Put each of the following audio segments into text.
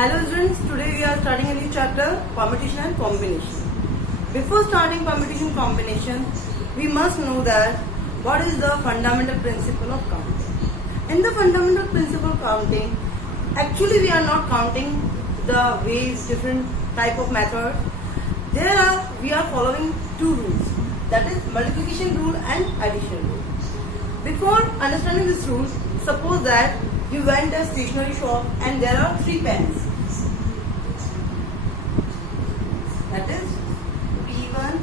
Hello students, today we are starting a new chapter, permutation and combination. Before starting permutation combination, we must know that what is the fundamental principle of counting. In the fundamental principle of counting, actually we are not counting the ways, different type of method. We are following two rules, that is multiplication rule and addition rule. Before understanding this rule, suppose that you went to a stationery shop and there are 3 pens. That is P1,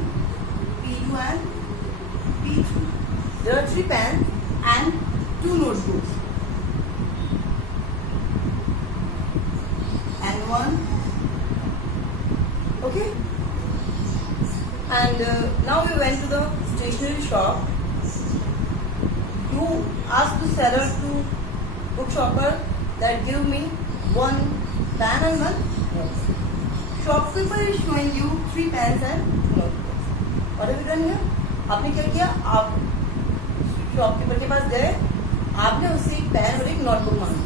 P2 and P3. There are 3 pens and 2 notebooks. And 1. Okay? And now we went to the stationery shop. You ask the seller to bookshopper that give me 1 pen and 1 notebook. Shopkeeper is showing you 3 pens and notebooks. What have you done here? आपने क्या किया? आप shopkeeper के पास गए, आपने उससे एक pen और एक नोटबुक मांगी.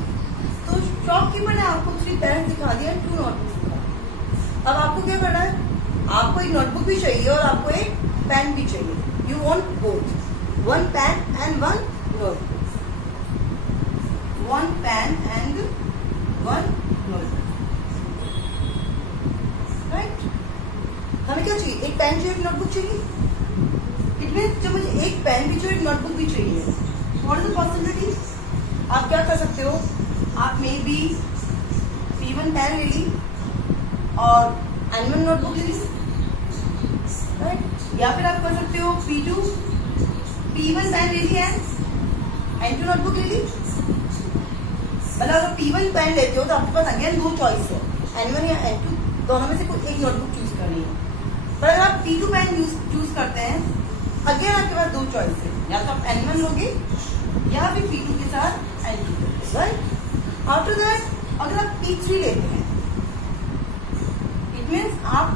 तो शॉपकीपर ने आपको 3 पेन दिखा दिया, 2 नोटबुक दिखा. अब आपको क्या करना है? आपको एक नोटबुक भी चाहिए और आपको एक पेन भी चाहिए. You want both, 1 pen and 1 notebook. 1 pen and 1 notebook. Right? हमें क्या चाहिए? एक पेन चाहिए, एक नोटबुक चाहिए. इट मीन्स जब मुझे एक पेन भी चाहिए, एक नोटबुक भी चाहिए. What is the possibility? आप क्या कर सकते हो? आप मे बी P1 पेन ले ली और N1 नोटबुक ले ली. Right? या फिर आप कर सकते हो P1 पेन ले ली and N2 नोटबुक ले ली. मतलब अगर P1 पेन लेते हो तो आपके पास अगेन 2 चॉइस है, N1 या N2, दोनों में से कोई एक नोटबुक चूज करनी है. पर अगर आप P2 पेन चूज करते हैं, अगेन आपके पास 2 चॉइस है, या तो आप N1 लोगे या फिर P2 के साथ N2 लोगे. राइट? आफ्टर दैट अगर आप P3 लेते हैं, इट मीन्स आप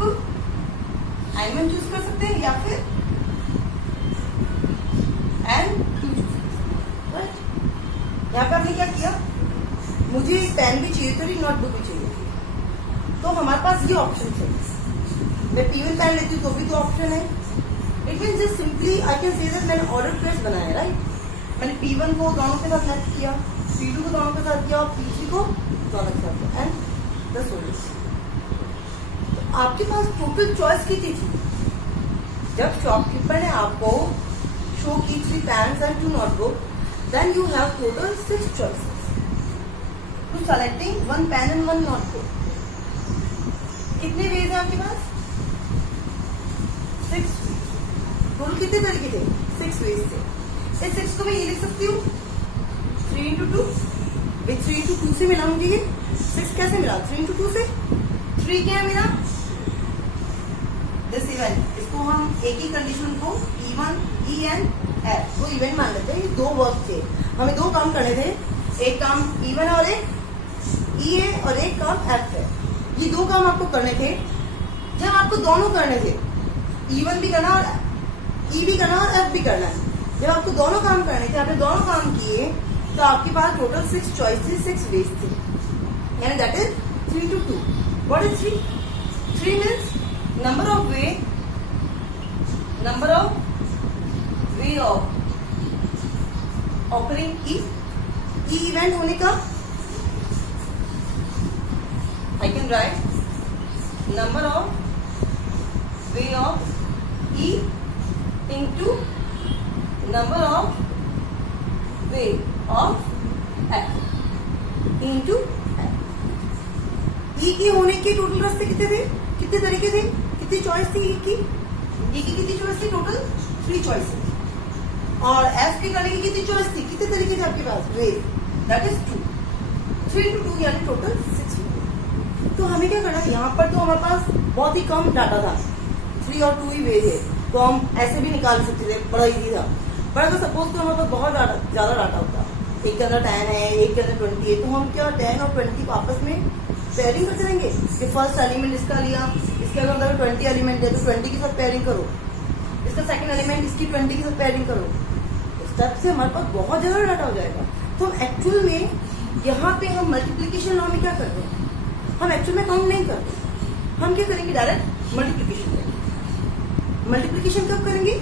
N1 चूज कर सकते हैं या फिर N2 चूज कर सकते हैं. राइट? यहाँ पे आपने क्या किया? मुझे एक पेन भी चाहिए थी, नोटबुक भी चाहिए थी, तो हमारे पास ये ऑप्शन है. मैं P1 पेन लेती हूँ तो भी तो ऑप्शन है. It means just simply I can say that मैंने ऑर्डर प्लेस बनाया. राइट? मैंने P1 को दोनों के साथ मैच किया, P2 को दोनों के साथ किया और P3 को दोनों के साथ किया. And the solution. तो आपके पास टोटल चॉइस कितनी थी? जब शॉपकीपर ने आपको शो की 3 pens and 2 notebook, then you have total 6 choices to selecting 1 pen and 1 notebook. कितने वेज है आपके पास? 6 टोटल. कितने तरीके थे? 6 वेज थे. इस 6 को मैं ये लिख सकती हूँ 3 into 2. 3 into 2 से मिला मुझे ये 6. कैसे मिला? 3 into 2 से. 3 क्या मिला? This event. इसको हम एक ही कंडीशन को E1, E and F वो इवेंट मान लेते हैं. ये 2 वर्क थे, हमें 2 काम करने थे. एक काम E1 और एक E है और एक काम F है. ये 2 काम आपको करने थे. जब आपको दोनों करने थे, E1 भी करना और E भी करना और F भी करना है. जब आपको दोनों काम करने थे, आपने दोनों काम किए, तो आपके पास टोटल 6 चॉइस थी, 6 वेज थी. यानी that is 3 to 2. What is 3? 3 means number of way of occurring E event होने का. I can write number of way of E into number of way of F into F. E के होने के total रास्ते कितने थे? कितने तरीके थे? कितनी चॉइस थी? ई की कितनी चॉइस थी? Total 3 choice. और एफ के करने की कितनी चॉइस थी? कितने तरीके थे आपके पास? वे. That is 2. 3 to 2 यानी टोटल 6. तो हमें क्या करना है? यहाँ पर तो हमारे पास बहुत ही कम डाटा था, 3 और 2 ही वे थे, तो हम ऐसे भी निकाल सकते थे, बड़ा इजी था. पर अगर सपोज तो हमारे पास बहुत ज्यादा डाटा होता, एक के अंदर 10 है, एक के अंदर 20 है, तो हम क्या 10 और 20 को आपस में पेयरिंग करते रहेंगे. कि फर्स्ट एलिमेंट इसका लिया, इसके अंदर 20 एलिमेंट है तो 20 के साथ पेयरिंग करो, इसका सेकंड एलिमेंट इसकी 20 के साथ पेयरिंग करो. स्टेप से हमारे पास बहुत ज्यादा डाटा हो जाएगा. तो हम एक्चुअल में यहाँ पे हम मल्टीप्लीकेशन लॉ में क्या करते हैं, हम एक्चुअल में काउंट नहीं करते, हम क्या करेंगे, डायरेक्ट मल्टीप्लीकेशन करेंगे। मल्टीप्लीकेशन कब करेंगे,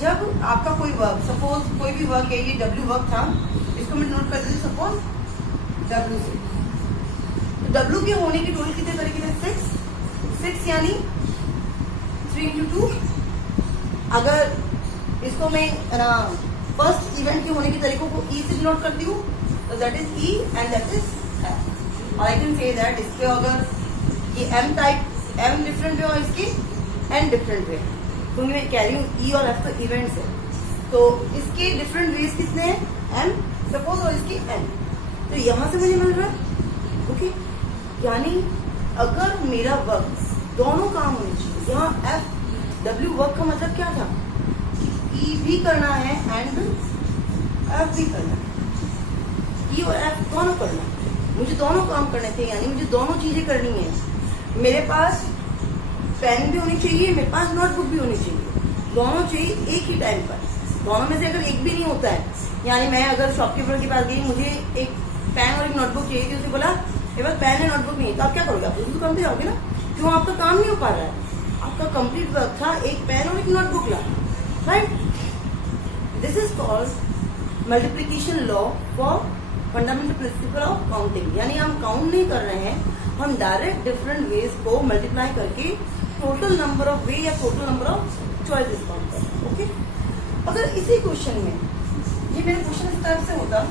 जब आपका कोई वर्क, सपोज कोई भी वर्क है, ये W वर्क था, इसको मैं नोट कर देती हूँ सपोज W से, तो W के होने की टोटल कितने तरीके थे, 6 यानी 3 × 2। अगर इसको मैं फर्स्ट इवेंट के होने के तरीकों को E से डिनोट करती हूँ, तो that is E and that is F। और आई कैन से दैट इसके अगर ये M type, M different way और इसकी N डिफरेंट वे, तो मैं कह रही हूँ E और F तो इवेंट्स है, तो इसके डिफरेंट वेज कितने हैं, M सपोज और इसकी N, तो यहाँ से मुझे मिल रहा है। ओके, यानी अगर मेरा वर्क दोनों काम होने चाहिए, यहाँ FW वर्क का मतलब क्या था कि E भी करना है एंड F भी करना है, E और F दोनों करना है, मुझे दोनों काम करने थे, यानी मुझे दोनों चीजें करनी है। मेरे पास पेन भी होनी चाहिए, मेरे पास नोटबुक भी होनी चाहिए, दोनों चाहिए एक ही टाइम पर। दोनों में से अगर एक भी नहीं होता है, यानी मैं अगर शॉपकीपर के पास गई, मुझे एक पेन और एक नोटबुक चाहिए थी, उसे बोला मेरे पास पेन है नोटबुक नहीं है, तो आप क्या करोगे, आप दूसरी दुकान पे जाओगे ना, क्यों, आपका काम नहीं हो पा रहा है, आपका कंप्लीट वर्क था एक पेन और एक नोटबुक ला, right. This is called multiplication law for fundamental principle of counting, यानी हम काउंट नहीं कर रहे हैं, हम डायरेक्ट डिफरेंट वेज को मल्टीप्लाई करके टोटल नंबर ऑफ वे या total number of choices count करते हैं। ओके, अगर इसी क्वेश्चन में, ये मेरा क्वेश्चन इस टाइप से होता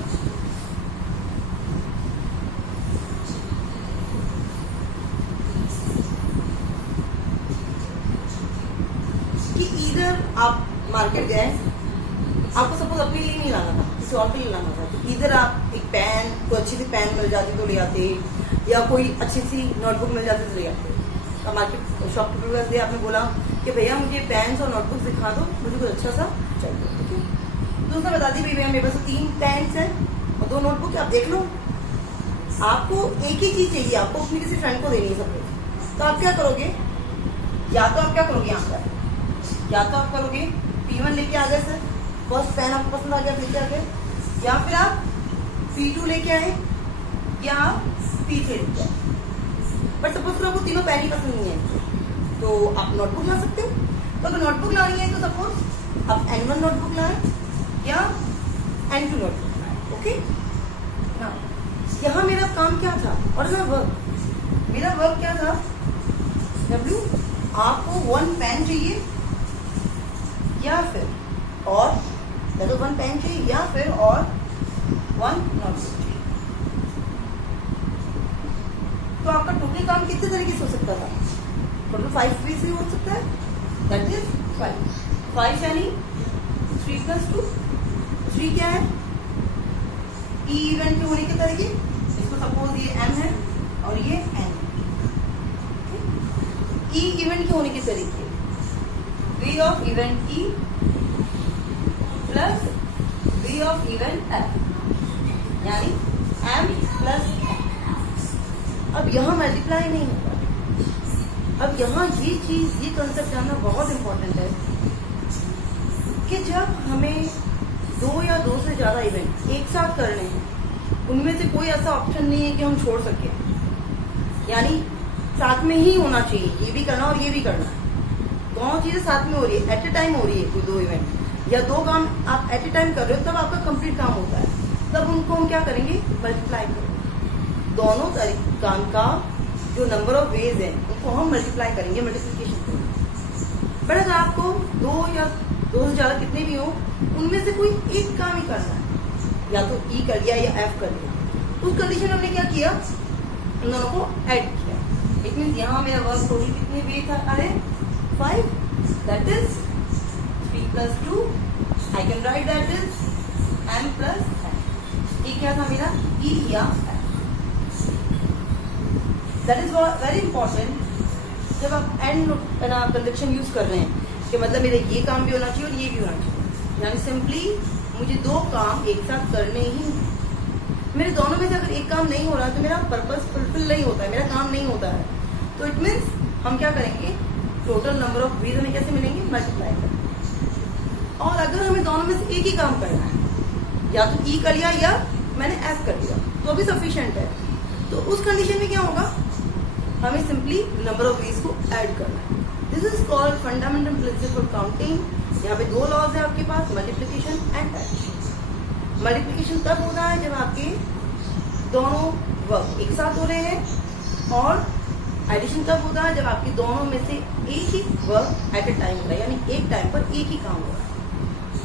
कि इधर आप मार्केट गए, आपको सपोज अपने लिए नहीं लाना था, किसी और के लिए लाना था, तो इधर आप एक पेन, कोई अच्छी सी पेन मिल जाती तो ले आते, या कोई अच्छी सी नोटबुक मिल जाती तो ले आते। तो मार्केट शॉपकीपर से आपने बोला कि भैया मुझे पेन्स और नोटबुक दिखा दो, मुझे कुछ अच्छा सा चाहिए। ठीक है, तो उसने बता दी भैया मेरे पास 3 पेन्स हैं और 2 नोटबुक, आप देख लो, आपको एक ही चीज चाहिए, आपको अपनी किसी फ्रेंड को देनी है सपोज, तो आप क्या करोगे, या तो आप क्या करोगे यहाँ पर, या तो आप करोगे P1 लेके आ गए, सर फर्स्ट पेन आपको पसंद आ गया, लेके आ गए, या फिर आप P2 लेके आए, या आप P3 लेके आए। बट सपोज करो आपको तीनों पेन ही पसंद नहीं है, तो आप नोटबुक ला सकते हो। तो अगर नोटबुक ला रही है तो सपोज आप N1 नोटबुक लाए या N2 नोटबुक लाए। ओके, हाँ, यहाँ मेरा काम क्या था, और मेरा वर्क क्या था, W, आपको 1 पेन चाहिए या फिर और 1 पेन चाहिए या फिर और 1 नोटबुक चाहिए। तो आपका टोटल काम कितने तरीके से हो सकता था, टोटल 5 वे से हो सकता है, दैट इज 5 यानी 3 + 2, 3 क्या है, E इवेंट के होने के तरीके, इसको सपोज ये M है और ये N। E इवेंट के होने के तरीके, way of event E plus way of event F, यानी M + N। अब यहाँ मल्टीप्लाई नहीं होता। अब यहाँ ये चीज, ये कंसेप्ट जानना बहुत इंपॉर्टेंट है कि जब हमें 2 या 2 से ज्यादा इवेंट एक साथ करने हैं, उनमें से कोई ऐसा ऑप्शन नहीं है कि हम छोड़ सके, यानी साथ में ही होना चाहिए, ये भी करना और ये भी करना, दोनों चीजें साथ में हो रही है, एट ए टाइम हो रही है, कोई 2 इवेंट या 2 काम आप एट ए टाइम कर रहे हो, तब आपका कंप्लीट काम होता है, तब उनको हम क्या करेंगे, मल्टीप्लाई करेंगे। दोनों काम का जो नंबर ऑफ वेज है उनको हम मल्टीप्लाई करेंगे, मल्टीप्लिकेशन करेंगे। बट अगर आपको 2 या 2 से ज्यादा कितने भी हो, उनमें से कोई एक काम ही करना है, या तो E कर लिया या F कर लिया, उस कंडीशन में हमने क्या किया, उन दोनों को ऐड किया। इट मीन यहाँ मेरा वर्क टोटल कितने वे था, अरे 5, that is 3 + 2, I can right that is M + N। ये क्या था मेरा, E या F। That is very important जब आप एंड कंजक्शन यूज कर रहे हैं, कि मतलब मेरा ये काम भी होना चाहिए और ये भी होना चाहिए, यानी सिंपली मुझे 2 काम एक साथ करने ही हैं। मेरे दोनों में से अगर एक काम नहीं हो रहा तो मेरा पर्पस फुलफिल नहीं होता है, मेरा काम नहीं होता है, तो इट मीन्स हम क्या करेंगे, टोटल नंबर ऑफ वेज हमें कैसे मिलेंगे, मल्टीप्लाई करेंगे। और अगर हमें दोनों में से एक ही काम करना है, या तो E कर लिया या मैंने F कर लिया, तो अभी सफिशिएंट है। तो उस कंडीशन में क्या होगा, हमें सिंपली नंबर ऑफ वेज को ऐड करना है। This is called fundamental principle for counting. यहाँ पे दो लॉज है आपके पास, मल्टीप्लीकेशन एंड एडिशन। मल्टीप्लीकेशन तब होता है जब आपके दोनों वर्क एक साथ हो रहे हैं, और एडिशन तब होता है जब आपके दोनों में से एक ही वर्क एट ए टाइम हो रहा है, यानी एक टाइम पर एक ही काम हो रहा है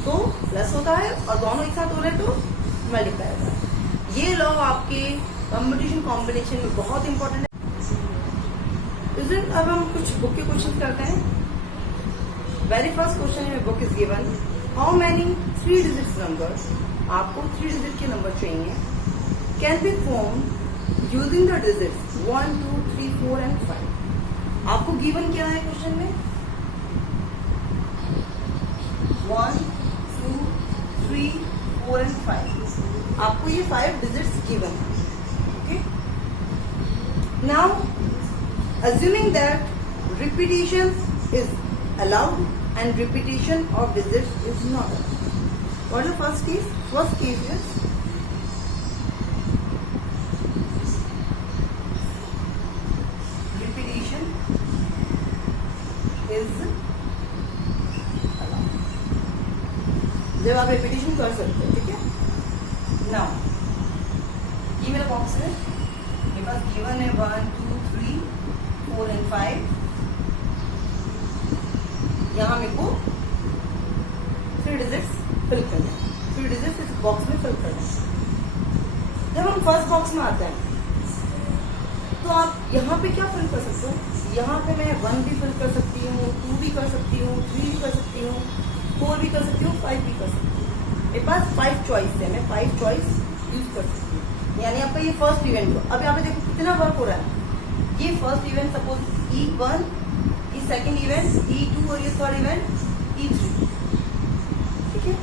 तो प्लस होता है, और दोनों एक साथ हो रहे हैं तो मल्टीप्लाई होता है। ये लॉ आपके कॉम्बिनेशन कॉम्बिनेशन में बहुत इंपॉर्टेंट है। अब हम कुछ बुक के क्वेश्चन करते हैं। Very first question in book is given, how many 3 digit number, आपको 3 डिजिट के नंबर चाहिए, can be form using the digits 1, 2, 3, 4 and 5। आपको गिवन क्या है क्वेश्चन में? 1, 2, 3, 4 एंड 5। आपको ये 5 डिजिट्स गिवन है। Okay, now assuming that repetition is allowed and repetition of digits is not allowed. What is the first case? First case is repetition is allowed. जब आप repetition कर सकते हो, ठीक है। Now ये मेरा बॉक्स है, मेरे पास गिवन है 1, 2, 3, 4 एंड 5। यहाँ मेरे को 3 डिजिट्स फिल करना है, 3 डिजिट्स इस बॉक्स में फिल करना है। जब हम फर्स्ट बॉक्स में आते हैं तो आप यहाँ पे क्या फिल कर सकते हो? यहाँ पे मैं 1 भी फिल कर सकती हूँ, 2 भी कर सकती हूँ, 3 भी कर सकती हूँ, 4 भी कर सकती हूँ, 5 भी कर सकती हूँ। मेरे पास 5 चॉइस है, मैं 5 चॉइस यूज कर सकती हूँ। यानी आपका ये फर्स्ट इवेंट हो। अब यहाँ पे देखो कितना वर्क हो रहा है। ये फर्स्ट इवेंट सपोज E1, ये सेकंड इवेंट E2 और ये थर्ड इवेंट E3, ठीक है।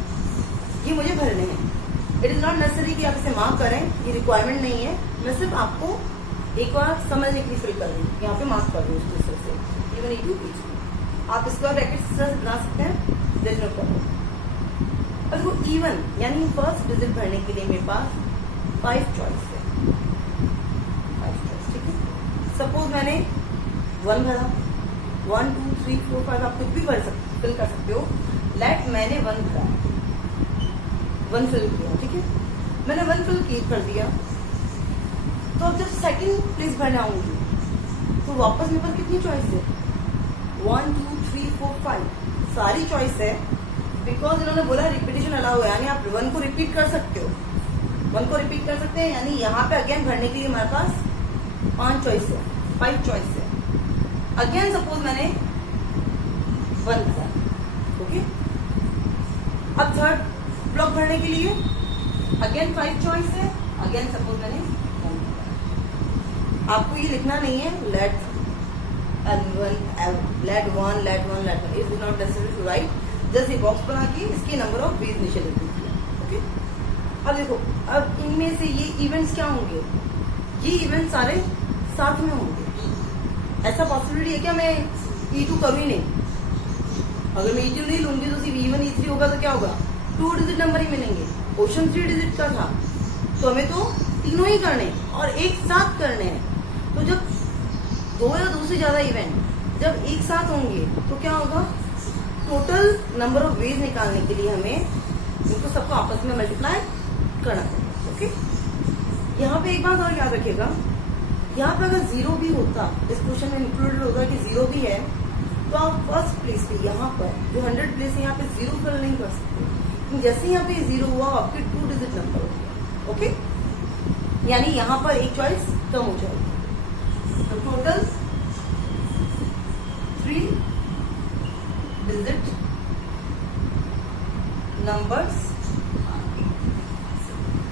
ये मुझे भरने हैं। इट इज नॉट नेसेसरी कि आप इसे मार्क करें, ये रिक्वायरमेंट नहीं है। मैं सिर्फ आपको एक बार समझने के लिए फिल कर दूँ, यहाँ पे मार्क कर दूँ इस तरह से E1, E2, E3। आप स्क्वायर ब्रैकेट इस तरह से बना सकते हैं, देयर इज नो प्रॉब्लम। अब देखो E1 यानी फर्स्ट डिजिट भरने के लिए मेरे पास 5 चॉइस है, 5 चॉइस, ठीक है। सपोज मैंने 1 भरा, 1, 2, 3, 4, 5 आप कुछ भी भर सकते, फिल कर सकते हो। लेट मैंने 1 भरा, 1 फिल किया, ठीक है। मैंने 1 फिल कर दिया, तो अब जब सेकंड प्लेस भरने आऊंगी तो वापस मेरे पास कितनी चॉइस है? 1, 2, 3, 4, 5 सारी चॉइस है, बिकॉज इन्होंने बोला रिपीटेशन अलाउ है, यानी आप 1 को रिपीट कर सकते हो, 1 को रिपीट कर सकते हैं। यानी यहाँ पे अगेन भरने के लिए हमारे पास 5 चॉइस है, 5 चॉइस है। अगेन सपोज मैंने 1 भरा, ओके। अब थर्ड ब्लॉक भरने के लिए अगेन 5 चॉइस है, अगेन सपोज मैंने 1 भरा। आपको ये लिखना नहीं है let 1 is not necessary to write, just ये बॉक्स बना के इसके नंबर ऑफ वेज नीचे लिख दीजिए, ओके। अब देखो, अब इनमें से ये इवेंट्स क्या होंगे? ये इवेंट सारे साथ में होंगे। ऐसा पॉसिबिलिटी है क्या मैं E2 करूँ ही नहीं? अगर मैं E2 नहीं लूंगी तो सिर्फ E1, E3 होगा तो क्या होगा? 2 डिजिट नंबर ही मिलेंगे। क्वेश्चन 3 डिजिट का था, तो हमें तो तीनों ही करने और एक साथ करने हैं। तो जब 2 या 2 से ज्यादा इवेंट जब एक साथ होंगे तो क्या होगा? टोटल नंबर ऑफ वेज निकालने के लिए हमें इनको सबको आपस में मल्टीप्लाई करना पड़ेगा, ओके। यहाँ पे एक बात और याद रखिएगा, यहाँ पे अगर 0 भी होता, इस क्वेश्चन में इंक्लूडेड होगा कि 0 भी है, तो आप फर्स्ट प्लेस पे यहाँ पर जो 100 प्लेस है यहाँ पे 0 फिल नहीं कर सकते। जैसे यहाँ पे 0 हुआ आपके 2 डिजिट नंबर हो गया, ओके। यानी यहाँ पर एक चॉइस कम हो जाएगी। तो टोटल 3 डिजिट नंबर्स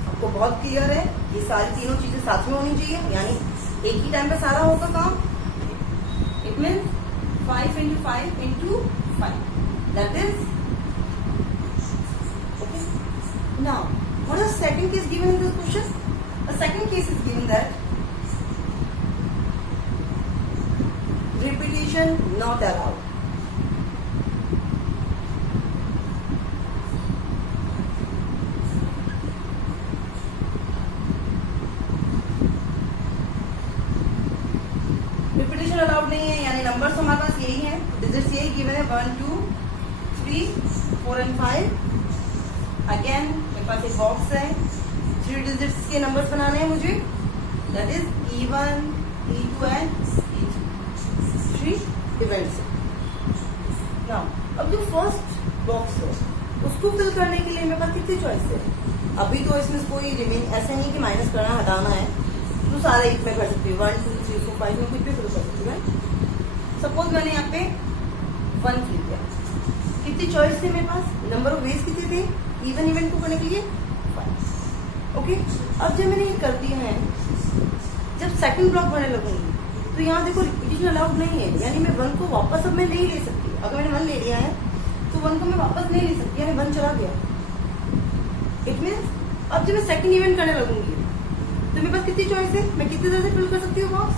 आपको बहुत क्लियर है। ये सारी तीनों चीजें साथ में होनी चाहिए, यानी एक ही टाइम पे सारा होगा काम। It means 5 into 5 into 5. That is okay. Now, what is the second case given in this question? The second case is given that repetition not allowed. Allowed नहीं है, यानी नंबर्स हमारे पास यही है, डिजिट्स यही गिवन है 1 2 3 4 एंड 5। अगेन मेरे पास एक बॉक्स है, 3 डिजिट्स के नंबर्स बनाने हैं मुझे, that is E1 E2 and E3, 3 events. Now अब जो फर्स्ट बॉक्स है उसको फिल करने के लिए मेरे पास कितनी चॉइस है? अभी तो इसमें कोई रिमेन ऐसा नहीं कि माइनस करना हटाना है, तो सारे एक में कर सकती हूँ, 1 2 3 4 5 में कुछ भी फिल कर सकती हूँ। सपोज मैंने यहाँ पे 1 फिल किया, कितनी चॉइस थी मेरे पास? नंबर ऑफ वेज कितने थे इवन इवेंट को करने के लिए? 5। ओके, अब जब मैंने ये कर दिया है, जब सेकंड ब्लॉक बनने लगूंगी तो यहाँ देखो रिपीटिशन अलाउड नहीं है, यानी मैं 1 को वापस अब मैं नहीं ले सकती। अगर मैंने 1 ले लिया है तो 1 को मैं वापस नहीं ले सकती, यानी 1 चला गया। इट मीन्स अब जब मैं सेकंड इवेंट करने लगूंगी तो मेरे पास कितनी चॉइस है? मैं कितनी तरह से फिल कर सकती हूँ box?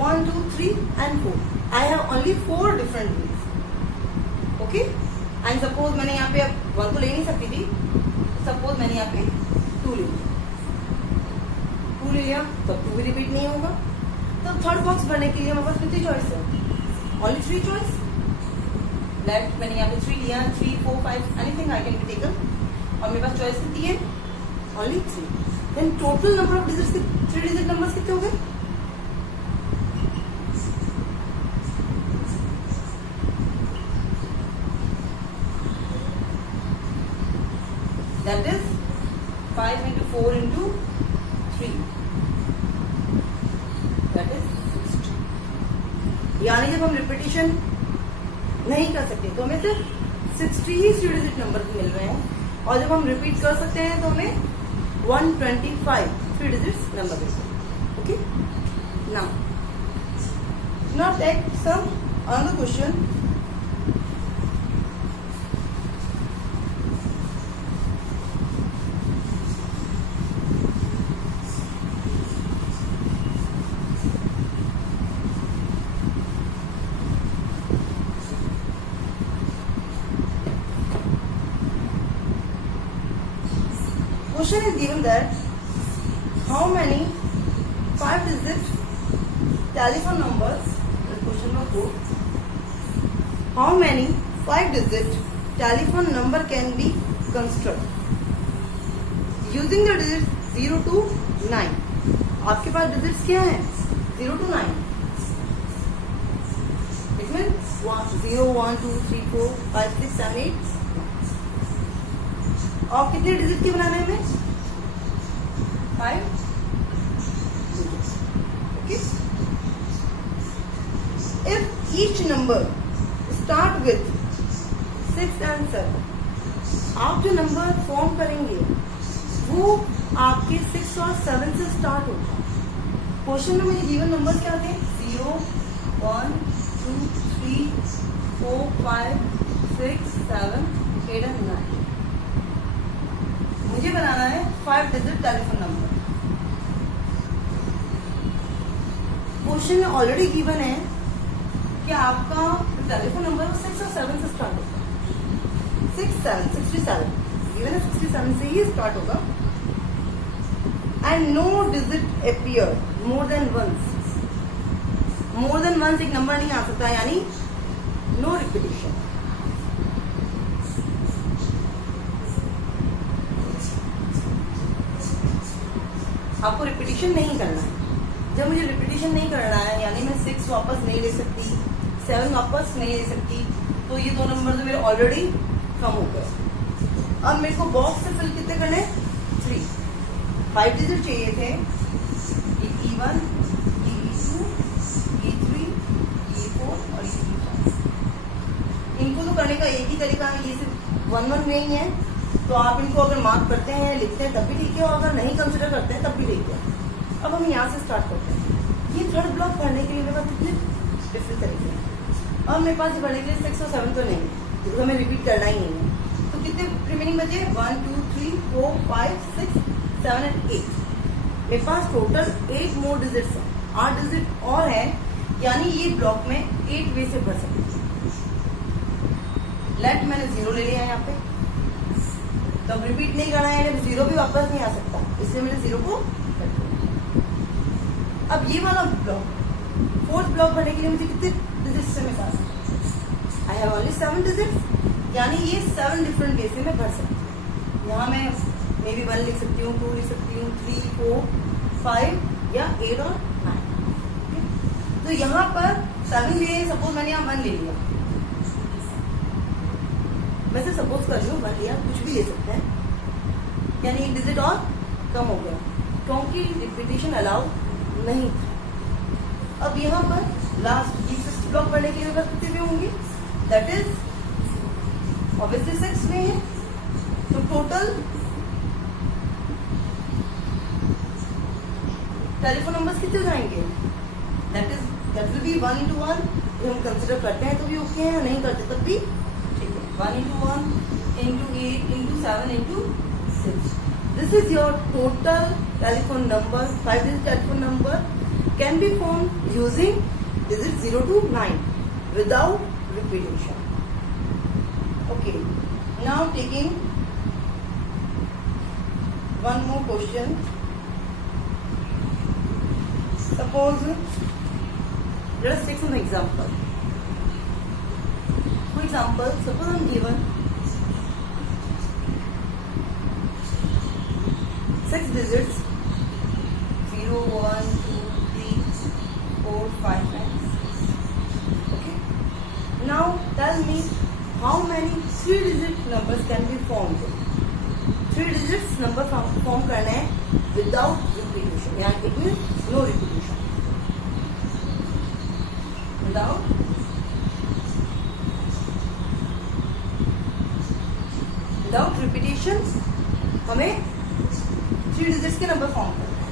1 2 3 and 4। I have only 4 different ways. Okay, and suppose मैंने यहाँ पे अब 1 तो ले नहीं सकती थी, सपोज मैंने यहाँ पे 2 ले लिया, 2 ले लिया तब 2 भी रिपीट नहीं होगा। तो थर्ड बॉक्स भरने के लिए हमारे पास कितनी चॉइस है? Only 3 choice. लेफ्ट मैंने यहाँ पे 3 लिया, 3 4 5 anything I can be taken, और मेरे पास चॉइस कितनी है? Only 3। Then total number of digits, 3 digit numbers कितने हो गए? That is 5 into 4 into 3, that is 60। यानी जब हम रिपीटिशन नहीं कर सकते तो हमें सिर्फ 60 ही 3 डिजिट नंबर मिल रहे हैं, और जब हम रिपीट कर सकते हैं तो हमें 125 3 डिजिट्स नंबर मिलते हैं। Okay, now take some another question. Question is given that how many 5-digit telephone numbers, question number 4, how many 5-digit telephone number can be constructed using the digits 0 to 9? आपके पास digits क्या है? 0 to 9। It means 0 1 2 3 4 5 6 7 8। और कितने digit के बनाने हैं हमें? 5 digits। Okay, if each number start with 6 and 7, आप जो नंबर फॉर्म करेंगे वो आपके 6 और 7 से स्टार्ट होगा। क्वेश्चन में मुझे गिवन नंबर क्या थे? 0 1 2 3 4 5 6 7 8 and 9। मुझे बनाना है 5 डिजिट टेलीफोन नंबर। क्वेश्चन में ऑलरेडी गिवन है कि आपका टेलीफोन नंबर 6 और 7 से स्टार्ट होगा। 6 7 67 गिवन है, 67 से ही स्टार्ट होगा। And no digit appear more than once. More than once एक नंबर नहीं आ सकता, यानी नो रिपीटिशन। आपको रिपीटिशन नहीं करना है। जब मुझे रिपीटिशन नहीं करना है, यानी मैं 6 वापस नहीं ले सकती, 7 वापस नहीं ले सकती, तो ये 2 नंबर तो मेरे ऑलरेडी कम हो गए। अब मेरे को बॉक्स से फिल कितने करने? 3। 5 डिजिट चाहिए थे, E1 E2 E3 E4 और E5। इनको तो करने का एक ही तरीका है, ये सिर्फ 1 1 नहीं है, तो आप इनको अगर मार्क करते हैं लिखते हैं तब भी ठीक है, और अगर नहीं कंसिडर करते हैं तब भी ठीक है। अब हम यहाँ से स्टार्ट करते हैं। ये थर्ड ब्लॉक भरने के लिए मेरे पास कितने डिफरेंट तरीके हैं। अब मेरे पास भरने के लिए 6 और 7 तो नहीं है, क्योंकि हमें रिपीट करना ही नहीं है। तो कितने रिमेनिंग बचे? 1 2 3 4 5 6 7 एंड 8। मेरे पास टोटल 8 मोर डिजिट्स हैं, 8 डिजिट और है, यानी ये ब्लॉक में 8 वे से भर सकते हैं। लेफ्ट मैंने 0 ले लिया है यहाँ पे, तब रिपीट नहीं करना है, 0 भी वापस नहीं आ सकता, इसलिए मैंने 0 को कट कर दिया। अब ये वाला ब्लॉक फोर्थ ब्लॉक भरने के लिए मुझे कितने डिजिट्स से मैं कर सकती हूँ? आई हैव ओनली 7 डिजिट्स, यानी ये 7 डिफरेंट वे से मैं भर सकती हूँ। यहाँ मैं मे बी 1 लिख सकती हूँ, 2 लिख सकती हूँ, 3, 4, 5 या 8 और 9। तो यहाँ पर 7 लिए, सपोज मैंने यहाँ 1 ले लिया, मैं से सपोज कर रही हूँ 1 लिया, कुछ भी ले सकते हैं, यानी एक डिजिट और कम हो गया क्योंकि रिपीटेशन अलाउ नहीं था। अब यहाँ पर लास्ट ये 6 ब्लॉक पढ़ने के लिए बस कितने भी होंगे, दैट इज ऑब्वियसली 6 में है, तो टोटल टेलीफोन नंबर्स कितने हो जाएंगे, दैट विल बी 1 into 1। हम कंसिडर करते हैं तो भी ओके है, नहीं करते तब भी ठीक है। 1 into 1 into 8 into 7 into 6। This is your total telephone number, 5-digit telephone number can be formed using digits 0 to 9 without repetition. Okay, now taking one more question. Suppose, let us take some example. For example, suppose I am given 6 digits 0, 1, 2, 3, 4, 5 and 6. Okay. Now tell me how many 3-digit numbers can be formed. 3 digits number form करना है without repetition. Yeah, it means no repetition. Without repetition हमें 3 digits के number form करना है।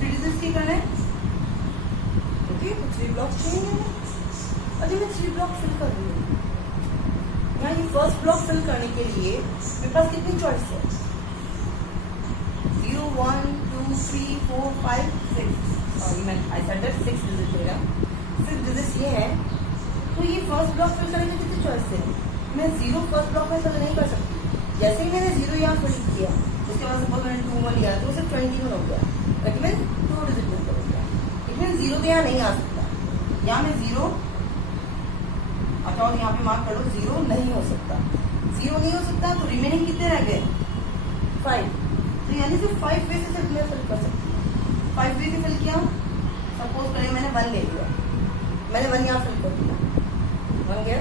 3 digits के करना है, okay. तो 3 ब्लॉक्स चाहिए। अभी मैं 3 ब्लॉक फिल कर रही हूँ। यहाँ ये फर्स्ट ब्लॉक फिल करने के लिए मेरे पास कितनी चॉइस है, 0, 1, 2, 3, 4, 5, 6। सॉरी मैं आई सेड दैट 6 डिजिट मेरा 6 डिजिट्स ये है। तो ये फर्स्ट ब्लॉक फिल करने की कितनी चॉइस है, मैं 0 फर्स्ट ब्लॉक में फिल नहीं कर सकती। जैसे ही मैंने 0 यहाँ फिल किया, उसके बाद सपोज मैंने 2, 1 लिया तो सिर्फ 21 हो गया, इट मीन 2 डिजिट नंबर हो गया। इट मीन 0 तो यहाँ नहीं आ सकता, यहाँ मैं 0 अच्छा और यहाँ पे मार्क कर लो, 0 नहीं हो सकता। 0 नहीं हो सकता तो रिमेनिंग कितने रह गए, 5। तो यानी सिर्फ 5 वे से सिर्फ मैं फिल कर सकती हूँ। 5 वे से फिल किया, सपोज करिए मैंने 1 ले लिया, मैंने 1 यहाँ फिल कर दिया, 1 गया,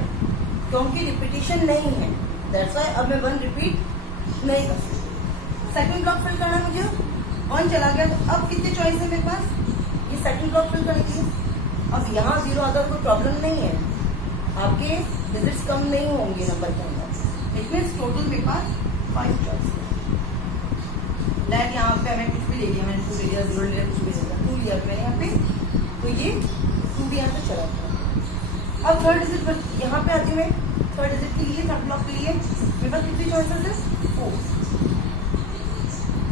क्योंकि रिपीटिशन नहीं है, दैट्स व्हाई अब मैं 1 रिपीट नहीं कर सकती। सेकंड ब्लॉक फिल करना मुझे, 1 चला गया, तो अब कितने चॉइस है मेरे पास, ये सेकंड ब्लॉक फिल करने के लिए। अब यहाँ 0 अगर कोई प्रॉब्लम नहीं है, आपके डिजिट्स कम नहीं होंगे नंबर के अंदर, इट मीन्स टोटल मेरे पास 5 चॉइस है। लाइक यहाँ पे हमें कुछ भी ले लिया, मैंने 2 ले लिया, 0 ले लिया, कुछ भी ले लिया, 2 लिया मैंने यहाँ पे, तो ये 2 भी यहाँ पे चला गया। अब थर्ड डिजिट यहाँ पे आती हूँ मैं, थर्ड डिजिट के लिए, थर्ड ब्लॉक के लिए मेरे पास कितनी चॉइसेस है, 4।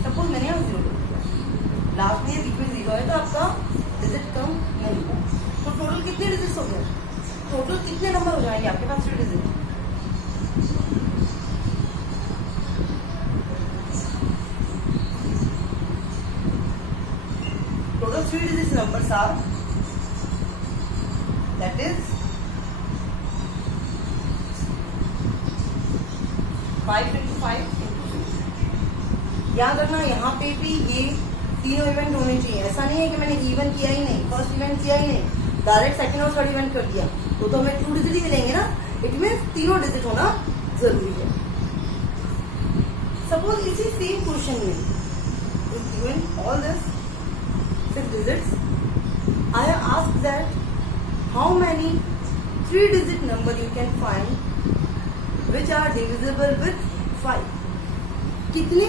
सपोज मैंने यहाँ 0 ले लिया, लास्ट में बीच में 0 है तो आपका डिजिट कम नहीं हुआ, तो टोटल कितने डिजिट्स हो गए, टोटल कितने नंबर हो जाएंगे आपके पास 3 digit. Total 3 digits numbers are, that is 5 into 5 into 6। याद रखना यहाँ पे भी ये तीनों इवेंट होने चाहिए, ऐसा नहीं है कि मैंने इवेंट किया ही नहीं, फर्स्ट इवेंट किया ही नहीं, डायरेक्ट सेकंड और थर्ड इवेंट कर दिया तो हमें 2 डिजिट ही मिलेंगे ना, इट मीन्स तीनों डिजिट होना जरूरी है। सपोज इसी सेम क्वेश्चन में given all this 6 digits, I have asked that how many 3-digit number you can find which are divisible with 5। कितने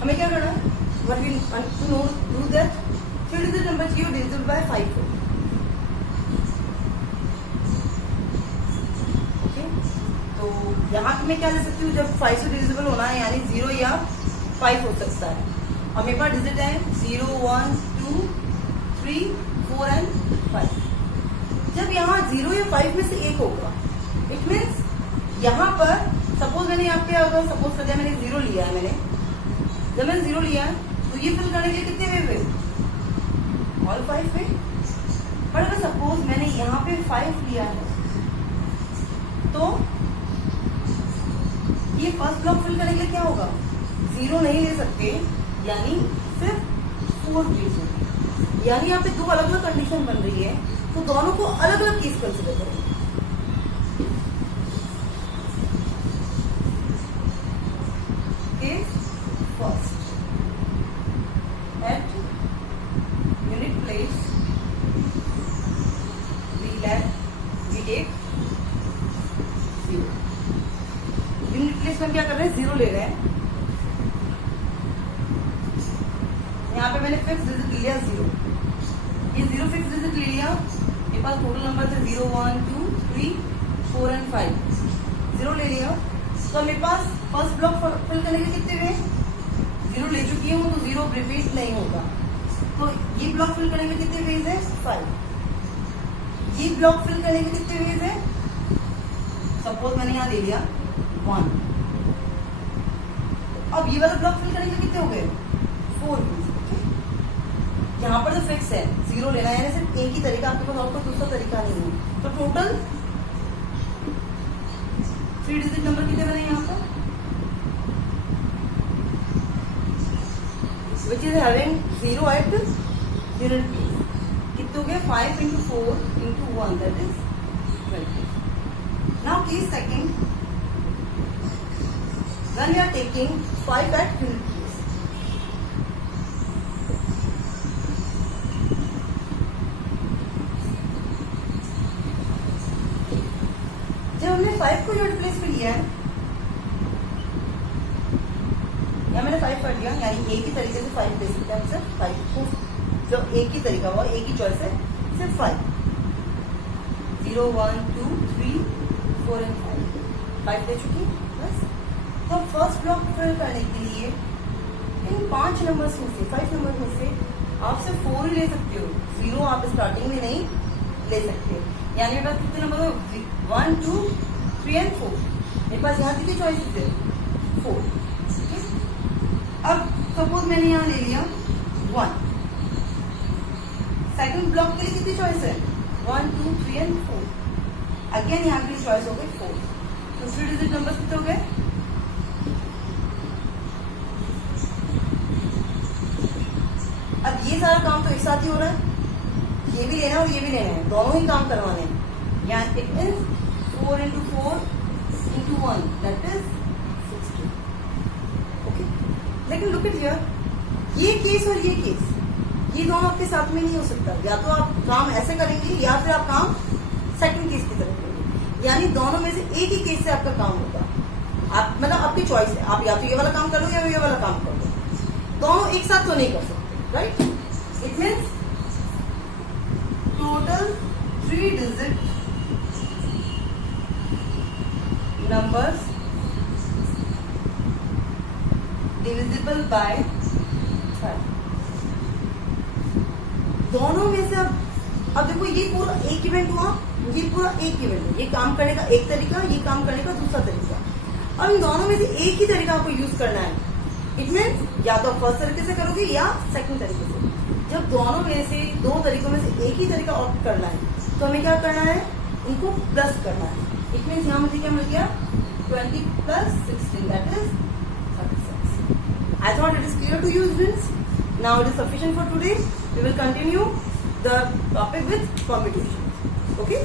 हमें क्या करना है, what we want to know do that 3-digit number की divisible by 5 हो। Okay, तो यहाँ पे मैं क्या ले सकती हूँ, जब 5 से डिविजिबल होना है यानी 0 या 5 हो सकता है। और मेरे पास डिजिट है 0, 1, 2, 3, 4 and 5। जब यहाँ 0 या 5 में से एक होगा, इट मीन्स यहाँ पर सपोज मैंने यहाँ पे अगर सपोज कर दिया मैंने 0 लिया है, जब मैंने 0 लिया है तो ये फिल करने के लिए कितने ऑल 5 पे। पर अगर सपोज मैंने यहाँ पे 5 लिया है तो ये फर्स्ट ब्लॉक फिल करने के लिए क्या होगा, 0 नहीं ले सकते, यानी सिर्फ 4 केस होंगे। यानी यहाँ पे दो अलग अलग कंडीशन बन रही है, तो दोनों को अलग अलग केस कंसिडर करेंगे। Case first, at unit place we take 0। Unit place में क्या कर रहे हैं, 0 ले रहे हैं। यहाँ पे मैंने फिक्स डिजिट लिया 0, ये 0 फिक्स डिजिट ले लिया। मेरे पास टोटल नंबर थे 0, 1, 2, 3, 4 एंड 5। 0 ले लिया, तो मेरे पास फर्स्ट ब्लॉक फिल करने के कितने हुए, 0 ले चुकी हूँ तो 0 रिपीट नहीं होगा। तो ये ब्लॉक फिल करने में कितने वेज है, 5। ये ब्लॉक फिल करने में कितने वेज है, सपोज मैंने यहाँ ले लिया 1। अब ये वाला ब्लॉक फिल करने में कितने हो गए, 4 वेज। यहाँ पर जो फिक्स है 0 लेना है, यानी सिर्फ एक ही तरीका, आपके पास और कोई दूसरा तरीका नहीं है। तो टोटल 3 डिजिट नंबर कितने बने यहाँ पर, which is having 0 at unit place। कितने हो गए, 5 into 4 into 1, that is 20। Now case second, when we are taking 5 at unit place, जब हमने 5 को यूनिट प्लेस पे लिया है, या मैंने 5 कर लिया, यानी एक ही तरीके से 5 ले सकते हैं, सिर्फ 5 को जो एक ही तरीका हुआ, एक ही चॉइस है, सिर्फ 5। 0, 1, 2, 3, 4 एंड 5 ले चुकी बस। तो फर्स्ट ब्लॉक फिल करने के लिए इन 5 नंबर्स में से, 5 नंबर में से आप सिर्फ 4 ही ले सकते हो, 0 आप स्टार्टिंग में नहीं ले सकते। यानी मेरे पास कितने नंबर हो, 1, 2, 3 एंड 4। मेरे पास यहाँ कितनी चॉइसेस है, 4। अब सपोज मैंने यहाँ ले लिया 1, सेकंड ब्लॉक के लिए कितनी चॉइस है, 1, 2, 3 एंड 4। अगेन यहाँ के लिए चॉइस हो गई 4। तो 3 डिजिट नंबर कितने हो गए, अब ये सारा काम तो एक साथ ही हो रहा है, ये भी लेना और ये भी लेना है, दोनों ही काम करवाने हैं। यहाँ it means 4 into 4 into 1, that is 16। Okay, लेकिन लुक एट हियर, ये केस और ये केस, ये दोनों आपके साथ में नहीं हो सकता। या तो आप काम ऐसे करेंगे या फिर आप काम सेकंड केस की तरफ करेंगे, यानी दोनों में से एक ही केस से आपका काम होगा। आप मतलब आपकी चॉइस है, आप या तो ये वाला काम कर लो या ये वाला काम कर लो, दोनों एक साथ तो नहीं कर सकते, right. It means total 3 digit numbers divisible by 5। दोनों में से अब देखो, ये पूरा एक इवेंट हुआ, ये पूरा एक इवेंट है, ये काम करने का एक तरीका, ये काम करने का दूसरा तरीका। अब इन दोनों में से एक ही तरीका आपको यूज करना है। इट मीन्स या तो फर्स्ट तरीके से करोगे या सेकंड तरीके से। जब दोनों में से, दो तरीकों में से एक ही तरीका ऑप्ट करना है, तो हमें क्या करना है, उनको प्लस करना है। इट मीन्स यहाँ मुझे क्या मिल गया, 20 plus 16, that is 36। I thought it is clear to you, students. Now it is sufficient for today. We will continue the topic with permutations. Okay.